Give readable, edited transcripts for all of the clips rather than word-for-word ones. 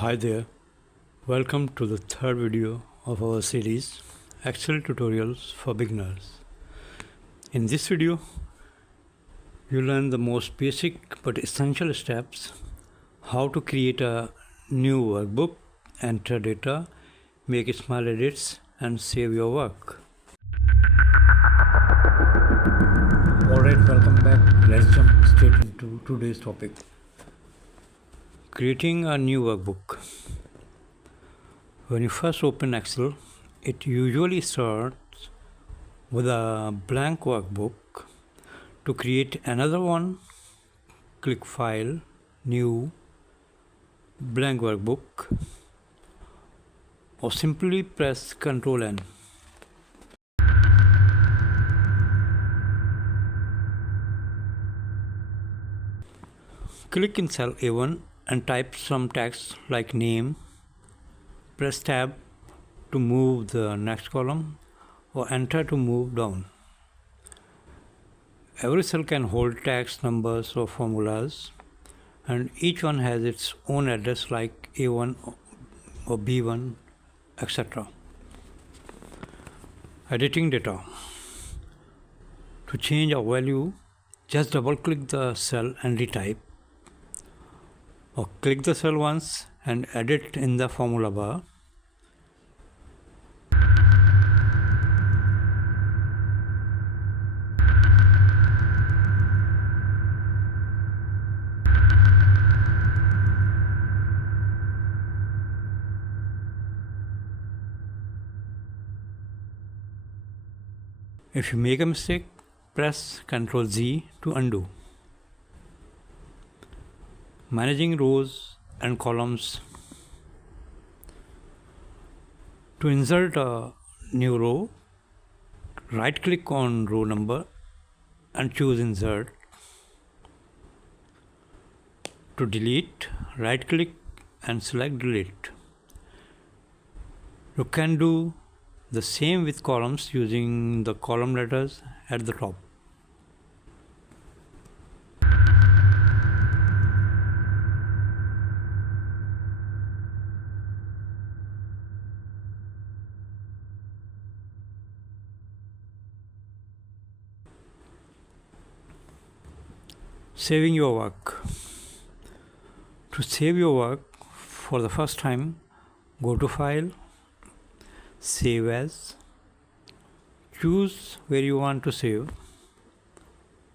Hi there, welcome to the third video of our series Excel Tutorials for Beginners. In this video, you learn the most basic but essential steps: how to create a new workbook, enter data, make small edits, and save your work. Alright, welcome back. Let's jump straight into today's topic. Creating a new workbook. When you first open Excel, it usually starts with a blank workbook. To create another one, click File, New, Blank Workbook, or simply press Ctrl N. Click in cell A1 and type some text like name. Press Tab to move the next column or Enter to move down. Every cell can hold text, numbers or formulas, and each one has its own address like A1 or B1, etc. Editing data. To change a value, just double click the cell and retype, or click the cell once and edit in the formula bar. If you make a mistake, press Ctrl Z to undo. Managing rows and columns. To insert a new row, right click on row number and choose Insert. To delete, right click and select Delete. You can do the same with columns using the column letters at the top. Saving your work. To save your work for the first time, go to File, Save As, choose where you want to save,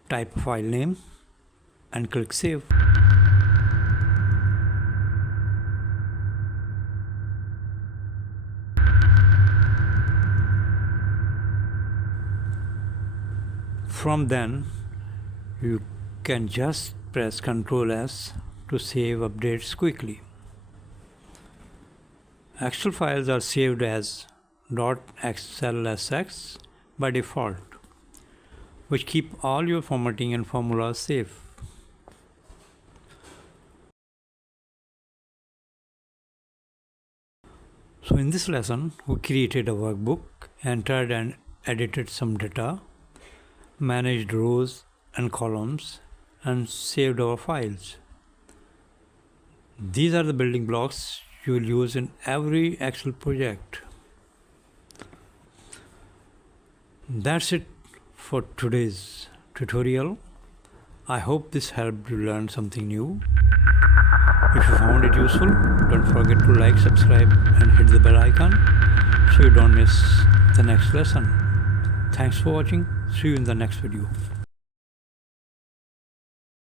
type file name and click Save. From then, you can just press Ctrl S to save updates quickly. Excel files are saved as .xlsx by default, which keep all your formatting and formulas safe. So in this lesson, we created a workbook, entered and edited some data, managed rows and columns, and saved our files. These are the building blocks you will use in every Excel project. That's it for today's tutorial. I hope this helped you learn something new. If you found it useful, don't forget to like, subscribe and hit the bell icon so you don't miss the next lesson. Thanks for watching. See you in the next video.